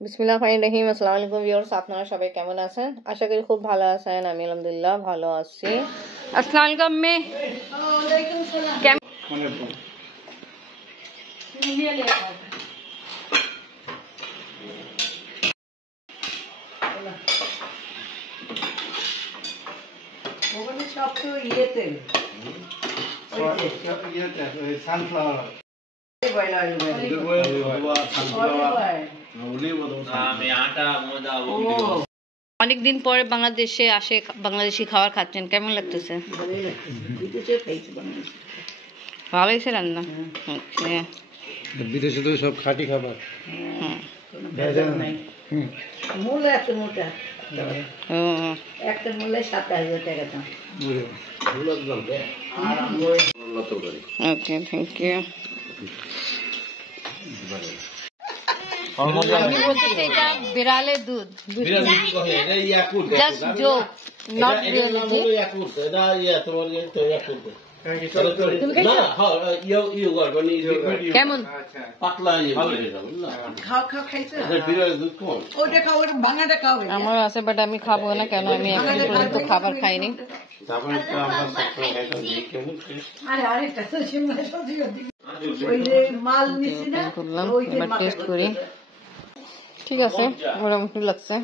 বিসমিল্লাহির রহমানির রহিম। আসসালামু আলাইকুম ভিউয়ার্স, আপনারা সবাই কেমন আছেন? আশা করি খুব ভালো আছেন। আমি আলহামদুলিল্লাহ ভালো আছি। আসসালামু আলাইকুম আম্মি। ওয়ালাইকুম সালাম। কেমন ওখানে সব তো ইয়েতে সানফ্লাওয়ার অনেকদিন পরে বাংলাদেশে আসে বাংলাদেশি খাবার খাচ্ছেন, কেমন লাগতেছে? ভালো হয়েছে রান্না? বিদেশে তো সব খাঁটি খাবার। মূল্য এত মোটা, একটা মূল্যে 7,000 টাকা দাম। ওকে, থ্যাংক ইউ। আমি বলতেছি এটা বিড়ালের দুধ, জাস্ট জোক, নট রিয়েলি। কেমন আমার আছে, বাট আমি খাবো না। কেন? আমি এখন পর্যন্ত খাবার খাইনি। এবার টেস্ট করি। ঠিক আছে, মোটামুটি লাগছে।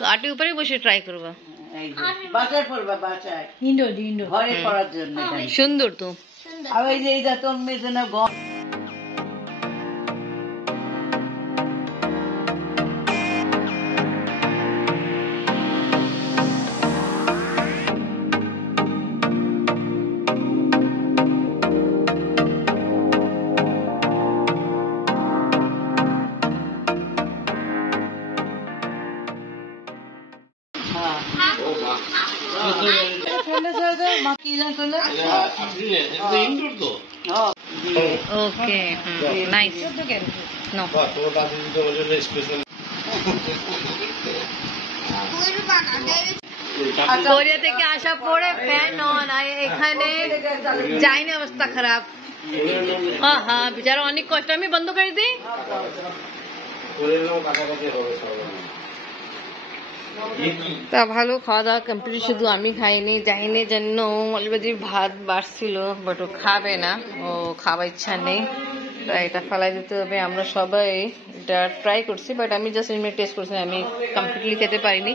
কাঠের উপরে বসে ট্রাই করবা। সুন্দর তো। Okay, nice. No. কোরিয়া থেকে আসা পরে ফ্যান অন, এখানে যাইনি, অবস্থা খারাপ। হ্যাঁ, বেচারা অনেক কষ্ট। আমি বন্ধ করে দিই। তা ভালো, খাওয়া দাওয়া কমপ্লিট। শুধু আমি খাইনি, যাইনি জন্য মৌলবাদীর ভাত বাড়ছিল, বাট ও খাবে না, ও খাবার ইচ্ছা নেই। এটা ফেলাই দিতে হবে। আমরা সবাই এটা ট্রাই করছি, বাট আমি জাস্ট এমনি টেস্ট করছি, আমি কমপ্লিটলি খেতে পারিনি,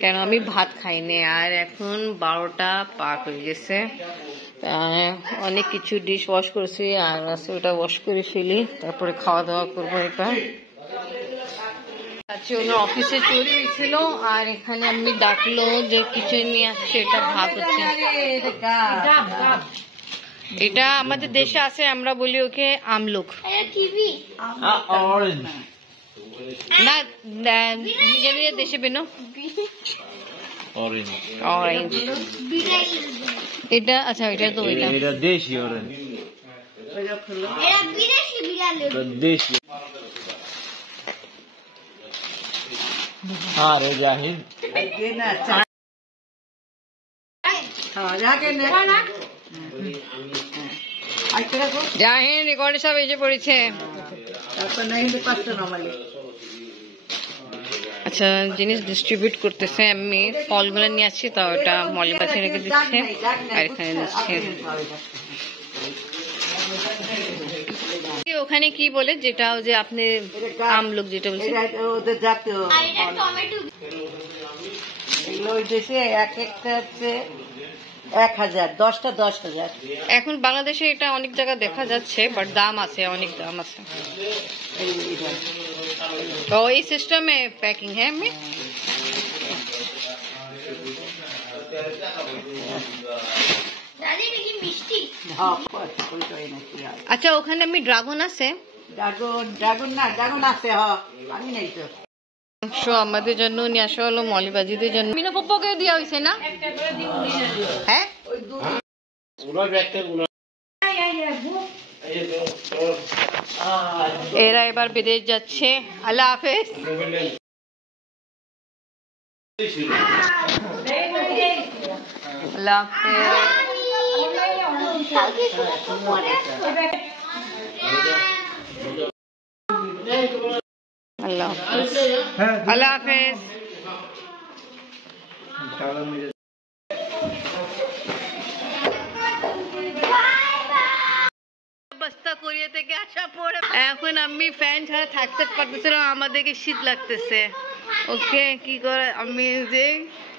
কেন আমি ভাত খাইনি। আর এখন 12টা পার হয়ে গেছে। অনেক কিছু ডিশ ওয়াশ করছি, আর আছে ওটা ওয়াশ করে ফেলি, তারপরে খাওয়া দাওয়া করবো। এটা আচ্ছা, ওনার অফিসে চুরি হয়েছিল, আর এখানে আমি ডাকলো যে কিচেন নিয়ে আসছে। এটা ভাত হচ্ছে। এটা আমাদের দেশে আছে, আমরা বলি ওকে আমলুক। না, নিজের নিজের দেশে বেনো অরেঞ্জ। এটা আচ্ছা, এটা তো এটা দেশি অরেঞ্জ। দেশি। আরে জাহিদ, জাহিদ রেকর্ডে সব এসে পড়েছে। আচ্ছা, জিনিস ডিস্ট্রিবিউট করতেছে। আমি ফলগুলো নিয়ে আসছি, তো ওটা মলের কাছে রেখে দিচ্ছে, আর এখানে দিচ্ছে। ওখানে কি বলে যেটা, যে আপনি আমলুক যেটা বলছেন, ওদের জাতীয় দেশে এক একটা হচ্ছে 1,000, 10টা 10,000। এখন বাংলাদেশে এটা অনেক জায়গায় দেখা যাচ্ছে, বাট দাম আছে, অনেক দাম আছে। তো এই সিস্টেমে প্যাকিং। হ্যাঁ, আমি আচ্ছা, ওখানে আমি ড্রাগন আছে। ড্রাগন আছে, আমি নাই তো। আমাদের জন্য নিয়ে আসা হলো, মলিবাজিদের জন্য। মিনা পপ্পকে দেওয়া হয়েছে না? হ্যাঁ, এরা এবার বিদেশ যাচ্ছে। আল্লাহ হাফেজ। আল্লাহ হাফেজ। আল্লাহ হাফেজ। বস্তা কোরিয়া থেকে আসা পরে এখন আমি ফ্যান ছাড়া থাকতে পারতেছিলাম, আমাদেরকে শীত লাগতেছে। ওকে কি করে আমি যে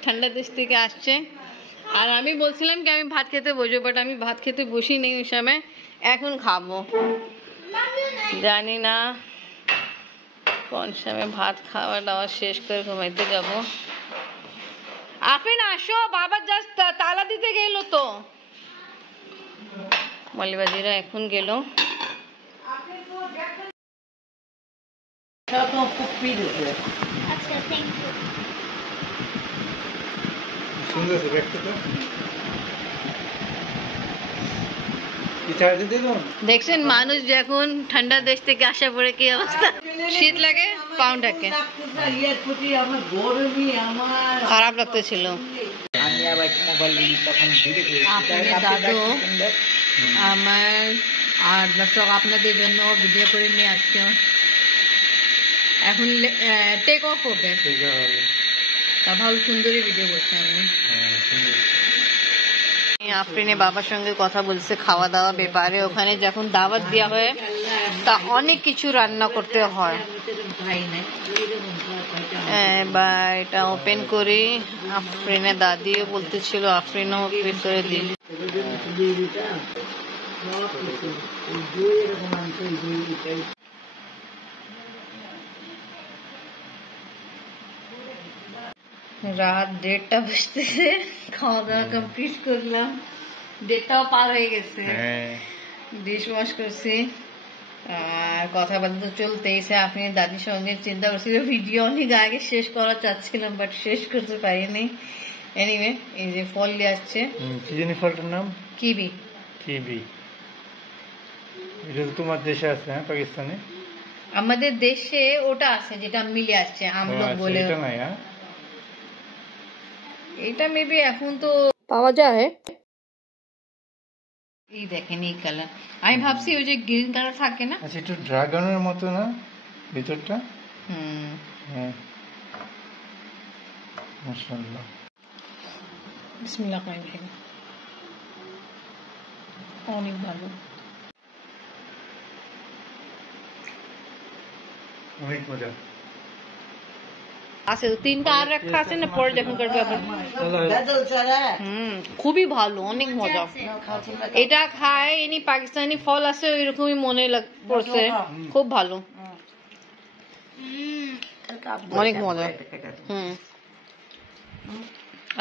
ঠান্ডা দেশ থেকে আসছে, আর আমি বলছিলাম কি আমি ভাত খেতে বসবো, বাট আমি ভাত খেতে বসি নেই ওই সময়, এখন খাবো। জানি না কোন সময় ভাত খাওয়া দাওয়া শেষ করে ঘুমাইতে যাবো। আপনি না আসো, বাবা জাস্ট তালা দিতে গেল তো। মলিবাজিরা এখন গেল। দেখছেন মানুষ যখন ঠান্ডা দেশ থেকে আসা পরে কি অবস্থা, শীত লাগে পাউন্ডাকে খারাপ লাগতেছিল। দাদু আমার আর দর্শক আপনাদের জন্য ভিডিও করে নিয়ে আসছে, এখন টেক অফ হবে। তা ভালো সুন্দরই ভিডিও করছে। আমি আফরিনে বাবার সঙ্গে কথা বলছে খাওয়া দাওয়া ব্যাপারে। ওখানে যখন দাওয়াত দেওয়া হয় তা অনেক কিছু রান্না করতে হয়। বা এটা ওপেন করি, আফরিনে দাদিও বলতেছিল, আফরিনও ভিতরে দিল। রাত 1:30 বসতেছে, খাওয়া দাওয়া কমপ্লিট করলাম, 1:30টাও পার হয়ে গেছে। ডিশ ওয়াশ করছি আর কথাবার্তা তো চলতেইছে। আপনি দাদির সঙ্গে চিন্তা করছিল ভিডিও অনেক আগে শেষ করা চাচ্ছিলাম, বাট শেষ করতে পারিনি। এনিওয়ে এই যে ফল দিয়ে আসছে, কি জানি ফলটার নাম? কিবি। কিবি এটা তো তোমার দেশে আছে? হ্যাঁ, পাকিস্তানে। আমাদের দেশে ওটা আছে যেটা মিলে আসছে আমলক বলে। এটা মেবি এখন তো পাওয়া যায়। এই দেখেন এই কালার, আমি ভাবছি ওই যে গ্রিন কালার থাকে না, আচ্ছা একটু ড্রাগনের মতো না ভিতরটা? হ্যাঁ মাশাআল্লাহ। বিসমিল্লাহ করেন ভাই, অনেক ভালো, অনেক মজা আছে। 3টা আর একটা আছে না, পরে যখন করবে খুবই ভালো, অনেক মজা। এটা খায় এনি পাকিস্তানি ফল আছে ওইরকমই মনে পড়ছে, খুব ভালো, অনেক মজা।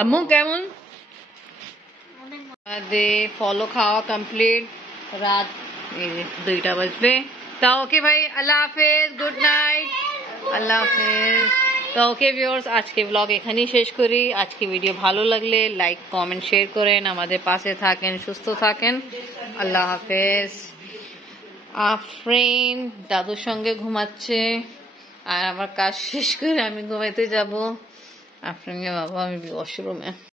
আম্মু কেমন? ফলও খাওয়া কমপ্লিট, রাত 2টা বাজবে। তা ওকে ভাই, আল্লাহ হাফেজ, গুড নাইট, আল্লাহ হাফেজ। তো ওকে ভিউয়ার্স, আজকে ব্লগ এখানেই শেষ করি। আজকে ভিডিও ভালো লাগলে লাইক কমেন্ট শেয়ার করেন, আমাদের পাশে থাকেন, সুস্থ থাকেন, আল্লাহ হাফেজ। আফরিন দাদুর সঙ্গে ঘুমাচ্ছে আর আমার কাজ শেষ করে আমি ঘুমাইতে যাব। আফরিনের বাবা আমি ওয়াশরুমে।